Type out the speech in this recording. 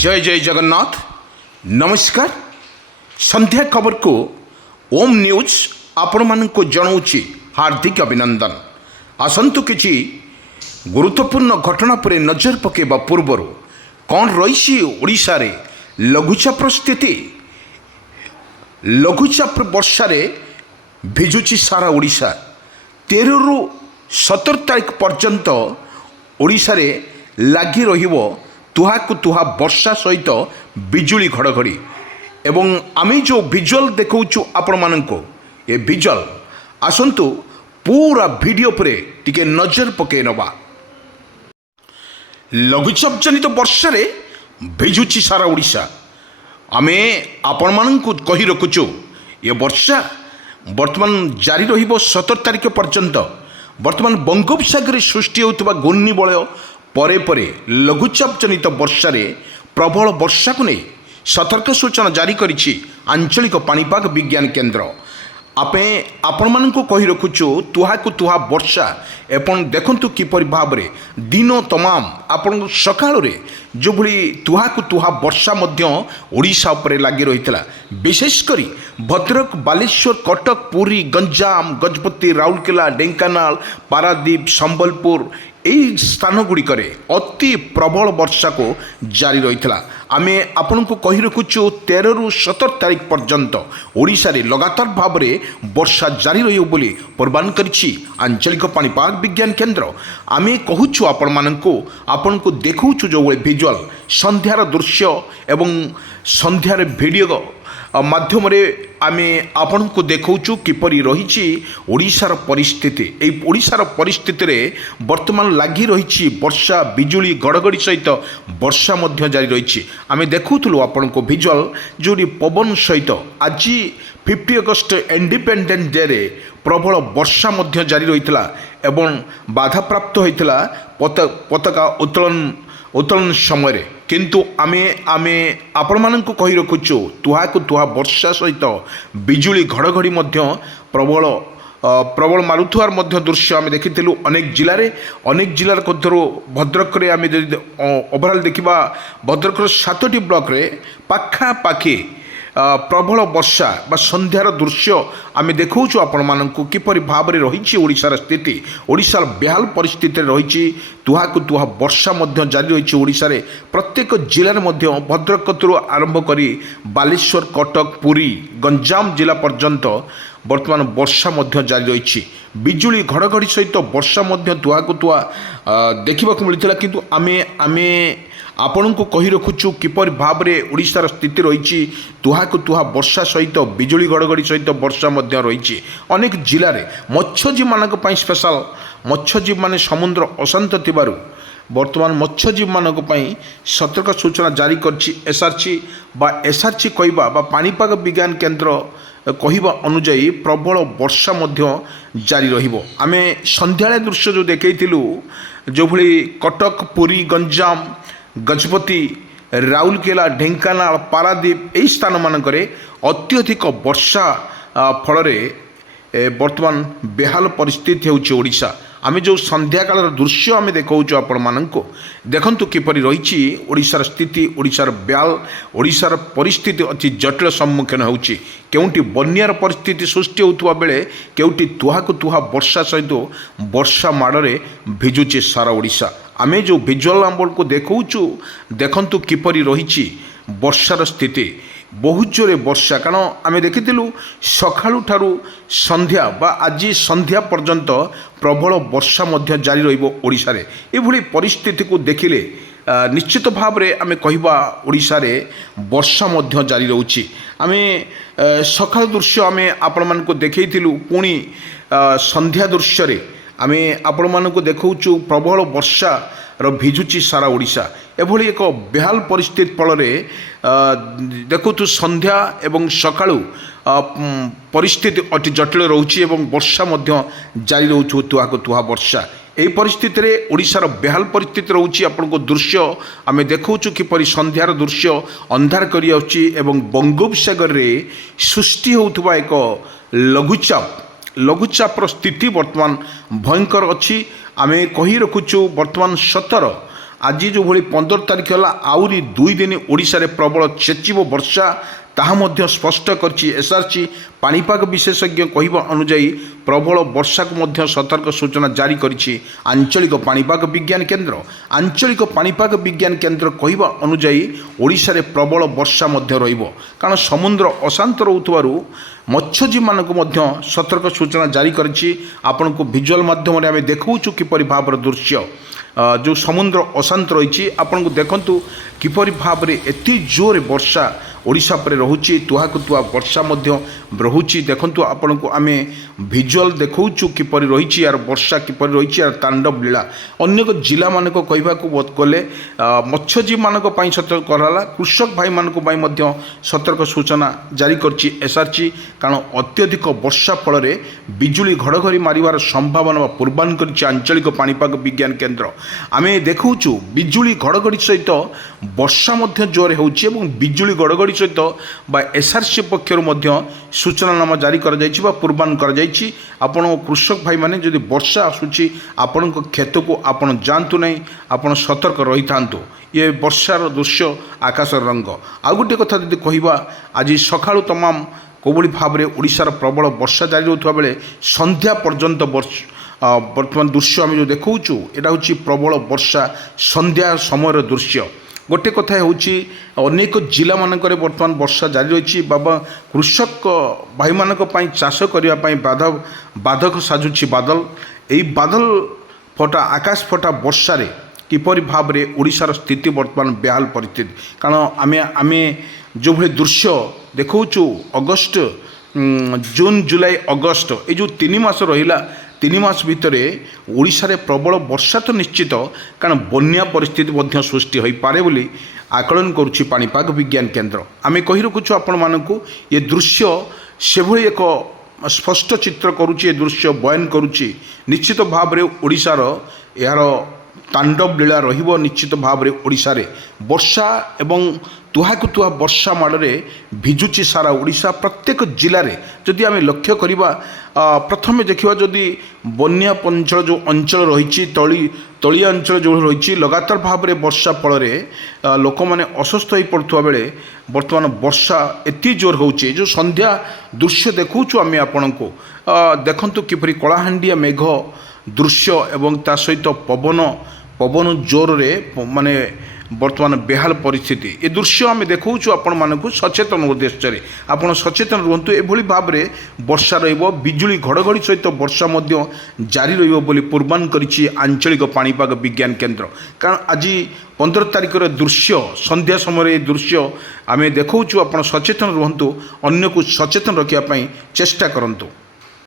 जय जय जगन्नाथ। नमस्कार। संध्या खबर को ओम न्यूज आपण मानक जनाऊँगी हार्दिक अभिनंदन। आसतु किसी गुरुत्वपूर्ण घटना पर नजर पकेबा पूर्वर कौन रही ओडिशा रे लघुचाप स्थिति। लघुचाप वर्षा भिजुची सारा ओडिशा 13 रु 17 तारीख पर्यंत ओडिशा रे लगी रहिबो तुहाकु तुहा वर्षा सहित बिजुली घड़घड़ी एवं आमे जो विजुअल देखौछु आपण माननको ये विजुअल आसंतु पूरा वीडियो पर टिके नजर पके नबा। लघुचाप जनित वर्षा रे भिजुची सारा ओडिशा। आमे आपण माननको कहि रखुछु ये वर्षा वर्तमान जारी रहिबो 17 तारीख पर्यंत। वर्तमान बंगोपसागर सृष्टि होउतबा घूर्णिबलय परे परे लघुचाप जनित वर्षा रे प्रबल वर्षा को नहीं सतर्क सूचना जारी करिछि आंचलिक पाणीपाग विज्ञान केन्द्र। आपे आपण माननको कहि रखुछु तुहाकु तुहा वर्षा एपन देखंतु किपरि भाव रे दिन तमाम आपण सकाळ रे जो भली तुहाकु तुहा वर्षा मध्य ओडिशा उपरे लागि रहितला। विशेष करी भद्रक, बालेश्वर, कटक, पुरी, गंजाम, गजपति, राउरकेला, ढेंकानाल, पारादीप, संबलपुर यही स्थान गुड़िक अति प्रबल वर्षा को जारी रही है। आमे आपण को कहि रखुछु 13 रु 17 तारीख पर्यंत ओडिशा रे लगातार भाव में वर्षा जारी रही बोली पूर्वानुमान करिछि आंचलिक पाणीपाग विज्ञान केन्द्र। आमे कहूछु आपण को देखौछु जो विजुअल संध्यार दृश्य एवं संध्यार वीडियो माध्यम आमे आपण को देखौछु किपरि रहिछि ओडिशार परिस्थिति। एई ओडिशार परिस्थिति रे वर्तमान लागि रहिछि वर्षा बिजुली घड़घड़ी सहित वर्षा मध्य जारी रहिछि। आमे देखुथुलु आपण को विजुअल जोडी पवन सहित आज 50 अगस्त इंडिपेंडेंस डे रे प्रबल वर्षा मध्य जारी रहितला एवं बाधा प्राप्त होइतला पताका उत्तोलन समय रे। किंतु आमे आमे आपण माननको कहि रखुछु तुहाकु तुहा वर्षा सहित बिजुली घड़घड़ी मध्य प्रबल मारुथुआर मध्य दृश्य आमे देखिथिलु अनेक जिलार कद्धरो भद्रक रे आमे जदि ओवरऑल देखिबा भद्रक 7टी ब्लॉक रे पाखा पाखी प्रबल वर्षा बा संध्यार दृश्य आमे देखौछु आपण माननको किपरि भाव रे रहिछि ओडिशार स्थिति। ओडिशार बेहाल परिस्थिति रहिछि तुहाकु तुहा वर्षा मध्य जारी रहिछि ओडिशा रे प्रत्येक जिल्ला मध्य भद्रक कतरु आरंभ करी बालेश्वर, कटक, पुरी, गंजाम जिला पर्यंत वर्तमान वर्षा मध्य जारी रहिछि। बिजुली घड़घड़ी सहित वर्षा मध्य तुहाकु तुहा देखिबाकु मिलिथिला। किंतु आमे आपण को कहि रखुछु किपरि भाव में ओडिशार स्थिति रही तुहाकु तुहा वर्षा सहित बिजुली घड़घड़ी सहित वर्षा मध्य रही अनेक जिले में मत्स्यजीवी मानक पई स्पेशल मत्स्यजीवी माने समुद्र अशांत थिबारु वर्तमान मत्स्यजीवी मानक पई सतर्क सूचना जारी करछि एसआरसी कहबा बा पाणीपाग विज्ञान केन्द्र कहबा अनुଯାୟୀ प्रबल वर्षा मध्य जारी रहिबो। आमे संध्याळे दृश्य जो देखैथिलु जो भली कटक, पुरी, गंजाम, गजपति, राउरकेला, ढेंकानाल, पारादीप यही स्थान मानकरे अत्यधिक वर्षा फल वर्तमान बेहाल परिस्थिति होउछि ओडिशा। आमे जो संध्या कालर दृश्य आमे देखौछु आपण माननको देखंतु किपरि रहिछि ओडिशार स्थिति। ओडिशार बेहाल ओडिशार परिस्थिति अति जटिल सम्मुखीन होउछि। केउंटी बन्यार परिस्थिति सृष्टि होउतबा बेले केउंटी तुहाकु तुहा वर्षा सहित वर्षा माड़े भिजुछि सारा ओडिशा। आमे जो विजुअल आंबल को देखौछु देखंतु किपरि रहिछि वर्षार स्थिति। बहुत जोरे वर्षा कारण आमे देखिथिलु सकाळु ठारू संध्या बा आज संध्या पर्यंत प्रबल वर्षा मध्य जारी रहिबो ओडिशा रे। एभली परिस्थिति को देखिले निश्चित भाव रे आमे कहिबा ओडिशा रे वर्षा मध्य जारी रहउछि। आमे सकाळ दृश्य आमे आपण मान को देखैथिलु पुणी संध्या दृश्य रे आमे आपण मान को देखौछु प्रबल वर्षा भिजुची सारा ओडिशा। एभली एक बेहाल परिस्थिति फल देखु संध्या एवं सकाळु परिस्थिति अति जटिल रोचे एवं वर्षा मध्य जारी रोचु तुहाकु तुहा वर्षा। यही परिस्थिति रे ओडिशार बेहाल परिस्थिति रोचे आपनको दृश्य आमे देखौछु किपरि संध्यार दृश्य अंधार करि आउछि एवं बंगोपसागर रे सृष्टि होउथबा एक लघुचापर स्थिति वर्तमान भयंकर अच्छी। आमे कही रखुचु वर्तमान 17 आज जो भली 15 तारिख है आउरी 2 दिन ओडिशा रे प्रबल छेचिब वर्षा ताहा मध्य स्पष्ट करछि एसआरसी पाणीपाग विशेषज्ञ कहवा अनुजाई प्रबल वर्षा को मध्य सतर्क सूचना जारी करिछि आंचलिक पाणीपाग विज्ञान केन्द्र। आंचलिक पाणीपाग विज्ञान केन्द्र कहवा अनुजाई ओडिशा रे प्रबल वर्षा मध्य रहिबो कारण समुद्र अशांत रहुथबारु मत्स्यजीवी मानक मध्य सतर्क सूचना जारी करिछि। आपनको विजुअल माध्यम रे आमे देखौछु किपरि भाबर दृश्य जो समुद्र अशांत रही आपन को देखंतु किपरि भाव में एति जोर वर्षा ओडिशा पर रहुची तुहाकु तुहा वर्षा मध्य रहुची देखंतु आपन को आमे विजुअल देखौछु किपरि रही यार वर्षा किपरि रही यार तांडव लीला अनेक जिला मानक कहवाकू गले मत्स्यजीवी मानक पई सतर्क कराला कृषक भाई मानक पई मध्य सतर्क सूचना जारी करछि एसआरसी कारण अत्यधिक वर्षा फल रे बिजुली घड़घड़ी मारिवार संभावना पूर्वानुमान करछि आंचलिक पाणीपाग विज्ञान केन्द्र। आमे देखौछु बिजुली घड़घड़ी सहित वर्षा मध्य जोर होउछि एवं बिजुली घड़घड़ी सहित बा एसआरसी पक्षर मध्य सूचनानामा जारी कर जाइछि बा पूर्वानुमान कर जाइछि। आपण कृषक भाई माने जदि वर्षा आसुछि आपण खेत को आपण जानतु नहीं आपण सतर्क रही थांतु। ये वर्षार दृश्य आकाशर रंग आ गोटे कथा जदि कहवा आज सकाळु तमाम कोबड़ी भाव में ओडिशार प्रबल वर्षा जारी रहउथबा बेले संध्या पर्यंत वर्तमान दृश्य आम जो देखौछु एटा होछि प्रबल वर्षा संध्या समय दृश्य। गोटे कथा होछि अनेक जिला मानकरे वर्तमान वर्षा जारी रही बाबा कृषक भाई मानक पई चाष करिया पई बाधक साजुछि बादल एई बादल फटा आकाश फटा वर्षा रे किपरि भाव में ओडिशार स्थिति वर्तमान बेहाल परिस्थिति कारण आमे जो भली दृश्य देखौछु अगस्त जून जुलाई अगस्त ये जो 3 मास रहिला 3 मास भितर ओडिशा रे प्रबल वर्षा तो निश्चित कारण बन्या परिस्थिति मध्य सृष्टि होई पारे बोली आकलन करुछि पाणीपाग विज्ञान केन्द्र। आमे कहि रखुछु आपण मानकु ये दृश्य सेभली एक स्पष्ट चित्र करुछि ये दृश्य बयान करुछि निश्चित भाव में ओडिशार यार तांडव लीला रहिबो निश्चित भाव में ओडिशा रे वर्षा एवं तुहाकु तुहा वर्षा माड़े भिजुची सारा ओडिशा प्रत्येक जिले में जदि आम लक्ष्य करवा प्रथम देखा जदि बन्या अंचल जो अंचल रही तलिया अंचल जो रही लगातार भाव में वर्षा फल लोक मैंने अस्वस्थ हो पड़ुवा बेले बर्तमान वर्षा एति जोर होची जो संध्या दृश्य देखौछु आम आपण को देखंतु किपरि कलाहांडिया मेघ दृश्य एवं ता सहित पवन जोर रे माने वर्तमान बेहाल परिस्थिति ये दृश्य आम देखौछु आपण मानकु सचेतन उद्देश्य आपण सचेतन रुहतु एभली भाव में वर्षा रहिबो बिजुली घड़घड़ी सहित वर्षा मध्य जारी रहिबो बोली पूर्वानुमान करिछि आंचलिक पाणीपाग विज्ञान केन्द्र। कारण आज 15 तारिख दृश्य संध्या समय दृश्य आम देखौछु आपण सचेतन रुहतु अन्य को सचेतन रखिया पई चेष्टा करंतु।